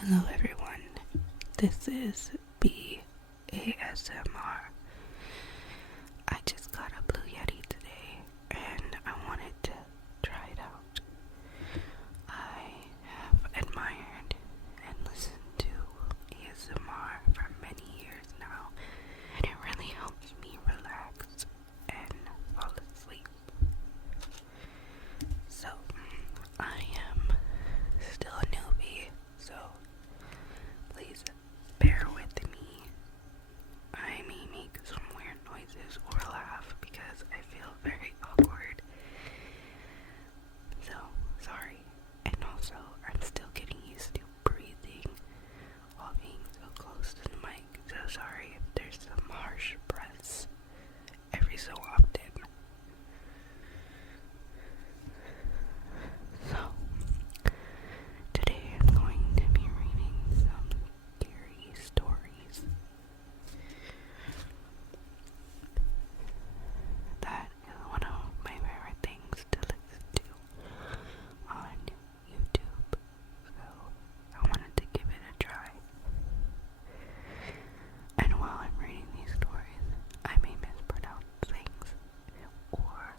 Hello everyone, this is BASMR. I just got a Blue Yeti today and I wanted to try it out. I have admired and listened to ASMR for many years now, and it really helps me relax and fall asleep. So, I am still a newbie, so please bear with me. I may make some weird noises or laugh because I feel very awkward. So, sorry. And also, I'm still getting used to breathing while being so close to the mic. So sorry if there's some harsh breaths every so often. So, today I'm going to be reading some scary stories. That is one of my favorite things to listen to on YouTube, so I wanted to give it a try. And while I'm reading these stories, I may mispronounce things or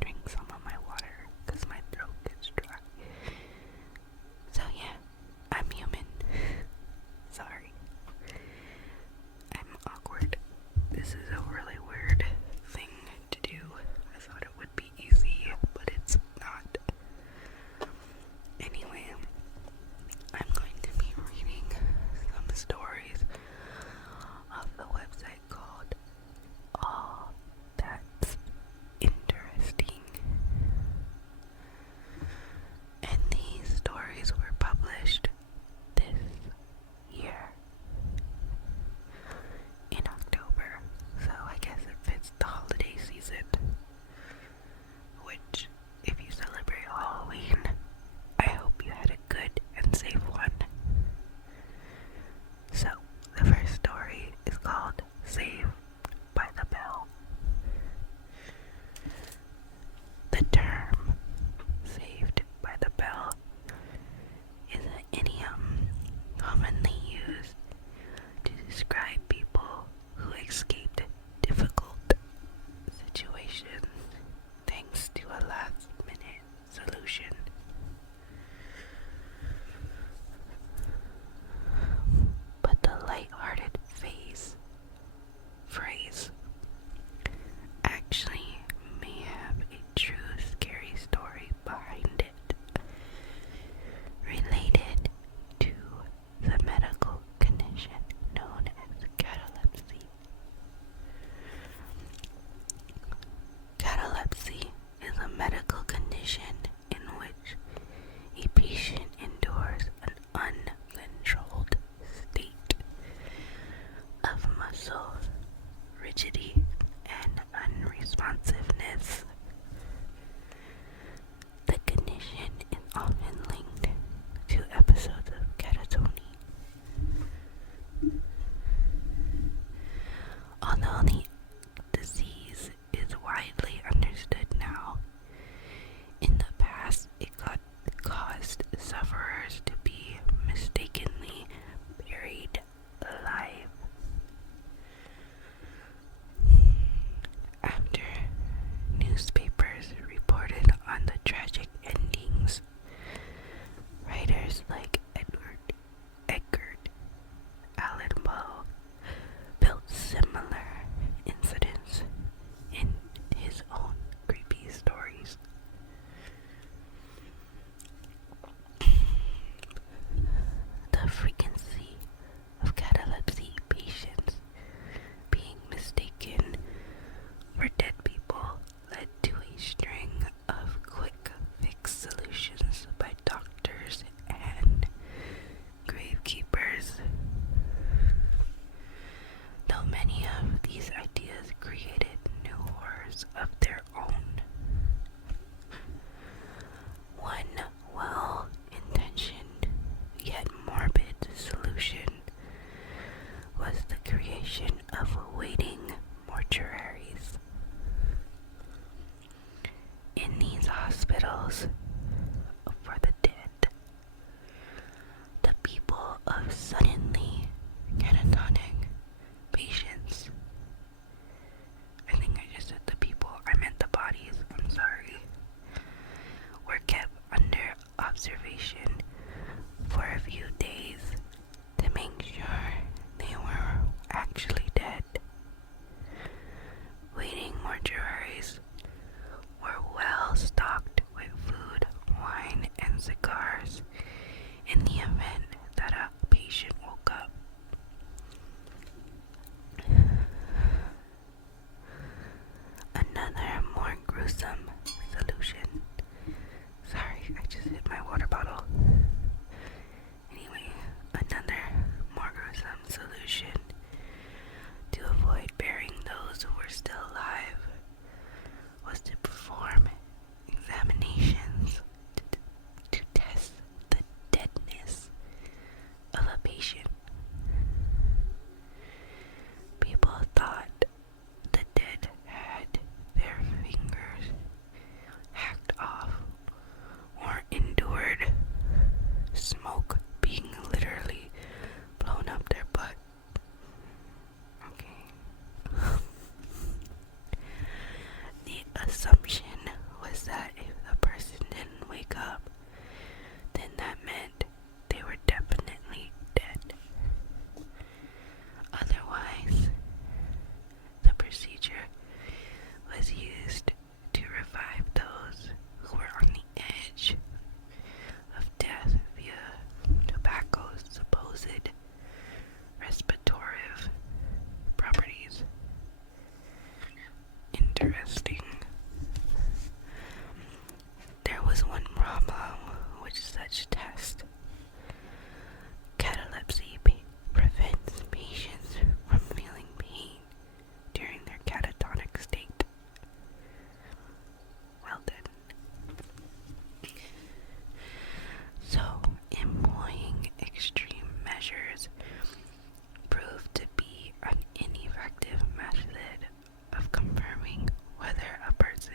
drink some of my water because my throat gets dry. So yeah, I'm human. Sorry. I'm awkward. This is a really weird thing to do. I thought it would be easy, but it's not. Anyway, I'm going to be reading some stories off the website called All That's Interesting. And these stories were published this year in October, so I guess it fits the holiday season, which, if you celebrate Halloween, I hope you had a good and safe one. So, the first story is called Saved by the Bell. The term saved by the bell is an idiom commonly used to describe people who escaped difficult situations thanks to a last-minute solution. But the light-hearted phrase actually may have a true scary story behind it, related to the medical condition known as catalepsy. Catalepsy is a medical condition in which a patient endures an uncontrolled state of muscle rigidity and unresponsiveness. The condition is often linked to episodes of catatonia. Although the disease is widely understood now, in the past it caused sufferers to be mistakenly buried alive. After newspapers reported on the tragic endings, writers like Edgar Allan Poe built similar incidents in his own creepy stories. The frequency of catalepsy patients being mistaken for dead people led to a string of quick fix solutions by doctors and few days to make sure they were actually dead. Waiting mortuaries were well stocked with food, wine, and cigars in the event that a patient woke up. Another more gruesome solution. Sorry, I just hit my water bottle. Anyway, another more gruesome solution to avoid burying those who were still alive was to perform examinations to test the deadness of a patient. People thought the dead had their fingers hacked off or endured smoke being literally blown up their butt. Okay. The assumption was that if the person didn't wake up, then that meant they were definitely dead. Otherwise, the procedure was used to revive those who were on the edge of death via tobacco's supposed respirative properties. Interesting. There was one problem with such test. Catalepsy prevents patients from feeling pain during their catatonic state. Well then. So, employing extreme measures proved to be an ineffective method of confirming whether a person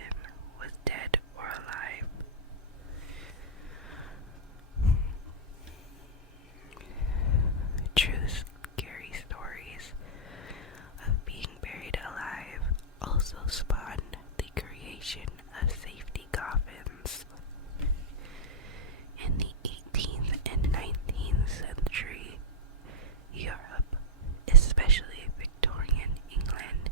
was dead or alive. True scary stories of being buried alive also spawned the creation of safety coffins. In the 18th and 19th century Europe, especially Victorian England,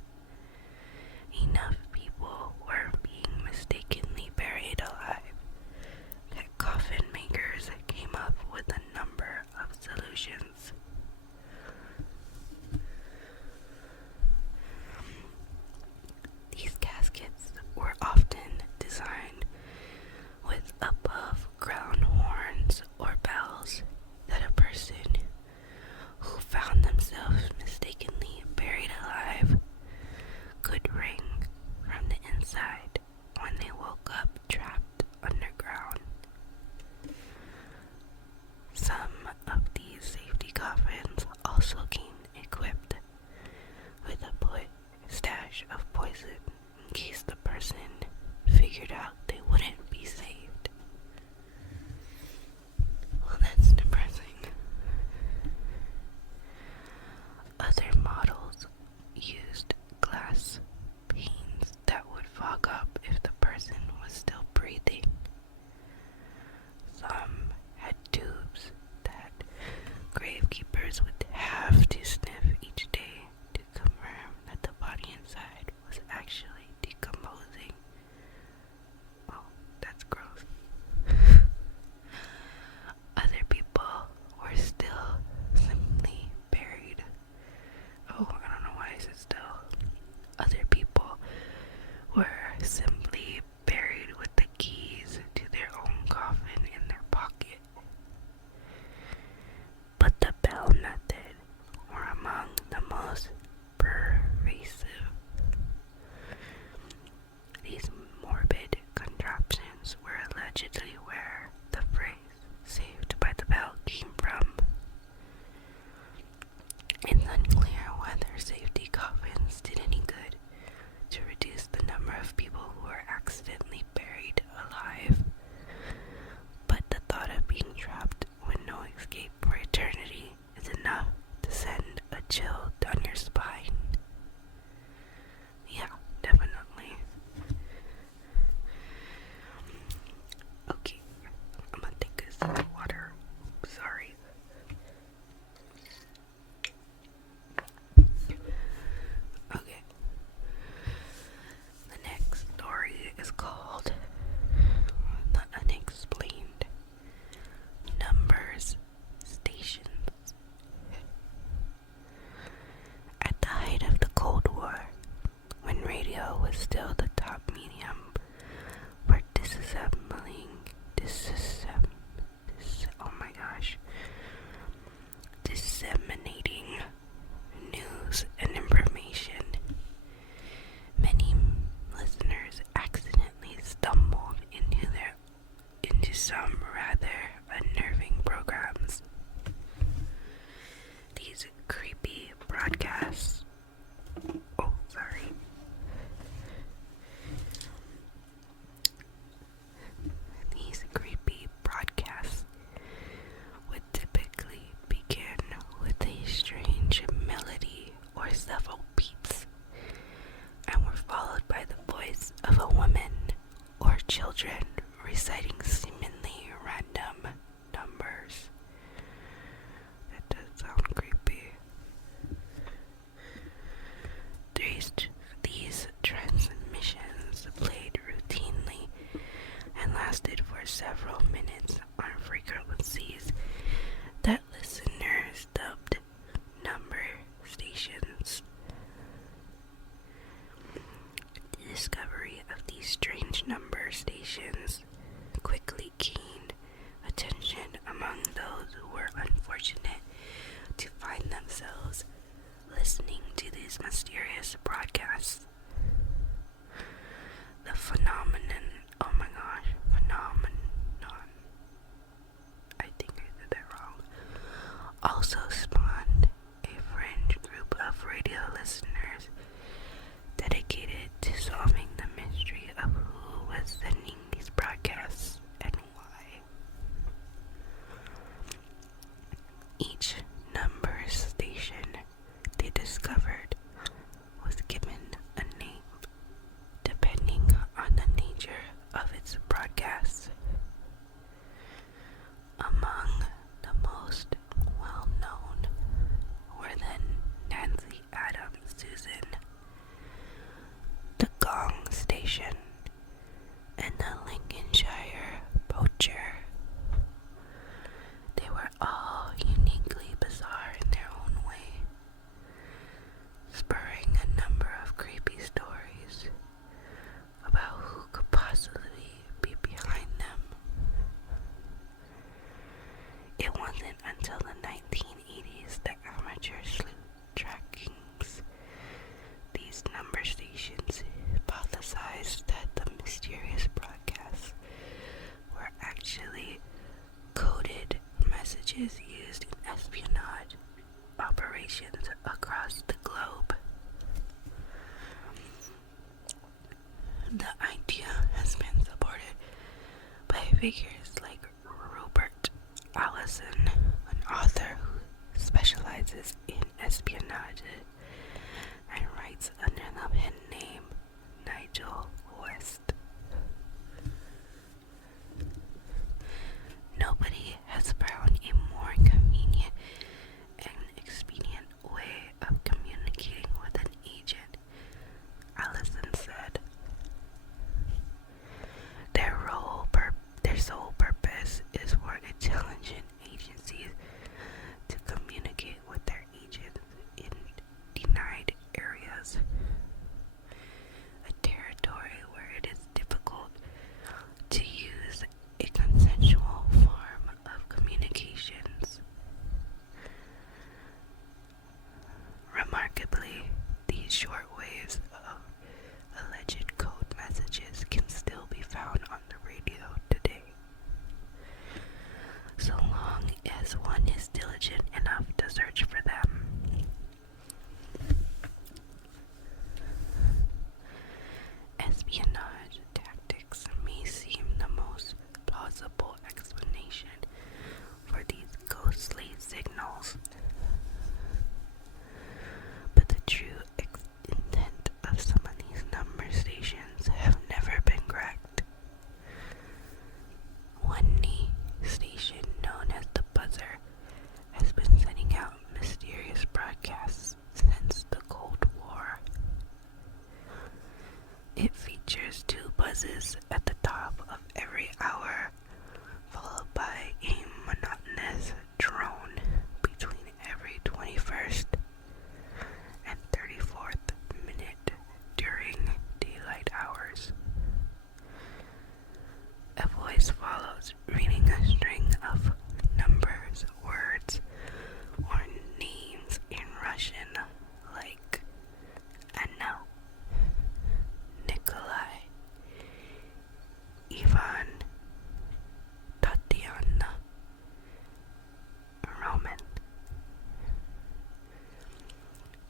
enough people were being mistakenly buried alive that coffin makers came up with a number of solutions. wasn't until the 1980s that amateur sleuth trackings these number stations hypothesized that the mysterious broadcasts were actually coded messages used in espionage operations across the globe. The idea has been supported by figures like Robert Allison, an author who specializes in espionage and writes under the pen name Nigel West. Nobody has found a more convenient and expedient way of communicating with an agent, Allison said. Their sole purpose is for intelligence agencies to communicate with their agents in denied areas, a territory where it is difficult to use a consensual form of communications. Remarkably, these short waves of alleged code messages can still be found on the radio today, so long as one is diligent enough to search for them. Espionage tactics may seem the most plausible explanation for these ghostly signals, but the true intent of some of these number stations have never been cracked. One station known as the Buzzer has been sending out mysterious broadcasts since the Cold War. It features two buzzes at the top of every hour, followed by a monotonous drone between every 21st and 34th minute during daylight hours. A voice follows, reading a string of numbers, words, or names in Russian like Anna, Nikolai, Ivan, Tatiana, Roman.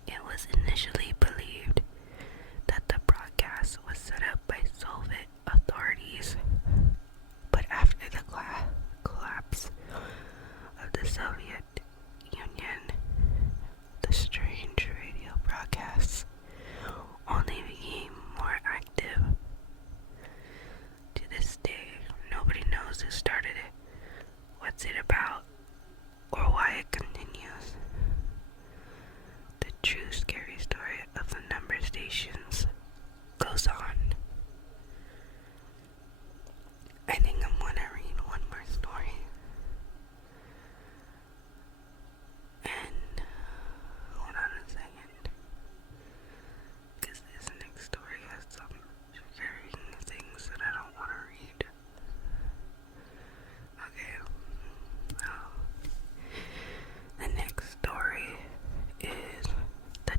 It was initially believed that the broadcast was set up by Soviet authorities, but after the collapse of the Soviet Union, the strange radio broadcasts only became more active. To this day, nobody knows who started it, what's it about, or why it continues. The true scary story of the number stations goes on. I think I'm gonna read one more story. And hold on a second, because this next story has some triggering things that I don't want to read. Okay, well, the next story is The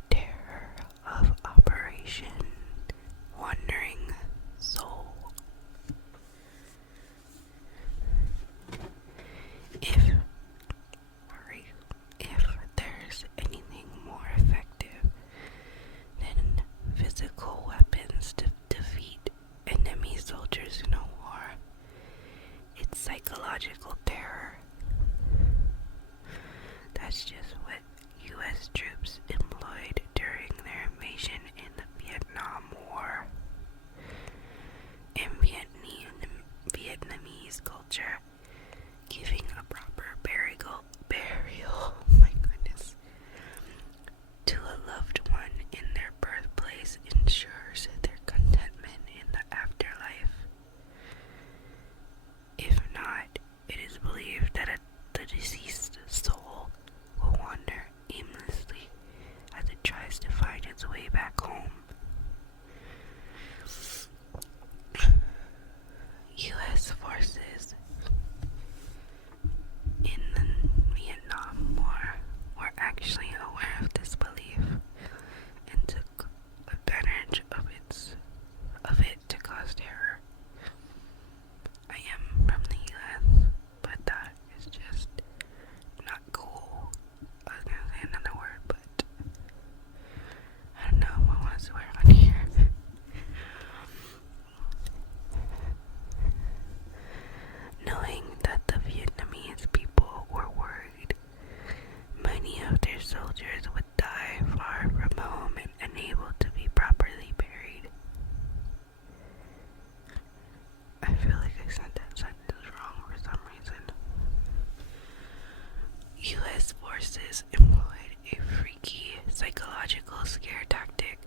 US forces employed a freaky psychological scare tactic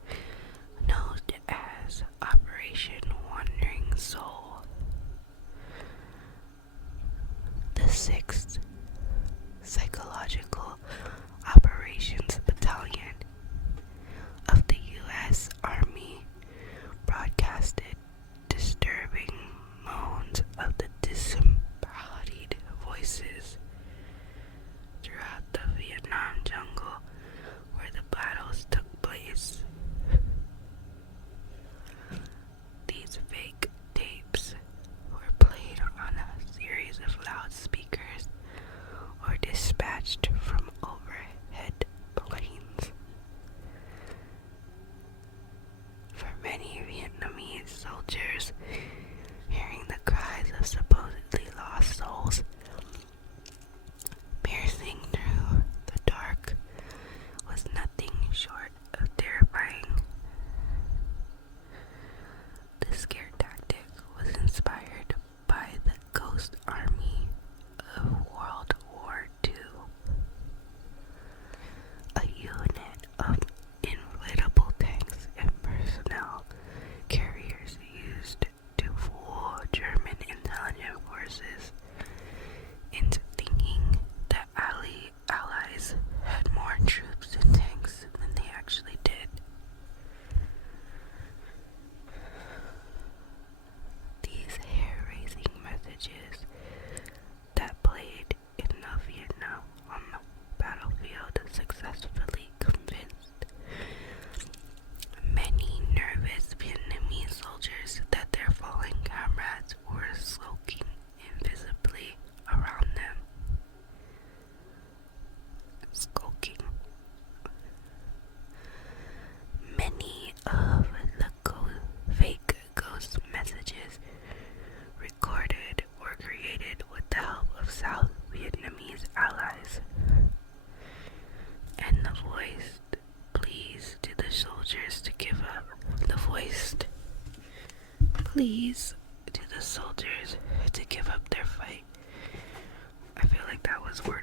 known as Operation Wandering Soul. The 6th Psychological Operations Battalion of the U.S. Army broadcasted disturbing moans of the disembodied voices throughout the Vietnam jungle where the battles took place. These fake tapes were played on a series of loudspeakers or dispatched from overhead planes. For many Vietnamese soldiers, hearing the cries of supposedly lost souls piercing through the dark was nothing short of terrifying. The scare tactic was inspired by the Ghost Army of World War II, a unit of inflatable tanks and personnel carriers used to fool German intelligence forces into thinking that Allies had more troops and tanks than they actually did. These hair-raising messages that played in the Vietnam on the battlefield successfully convinced many nervous Vietnamese soldiers that their fallen comrades were skulking invisibly around them. Skulking. Many of the fake ghost messages recorded were created with the help of South Vietnamese allies, and the voiced pleas to the soldiers to give up. The voiced pleas to the soldiers to give up their fight. I feel like that was worded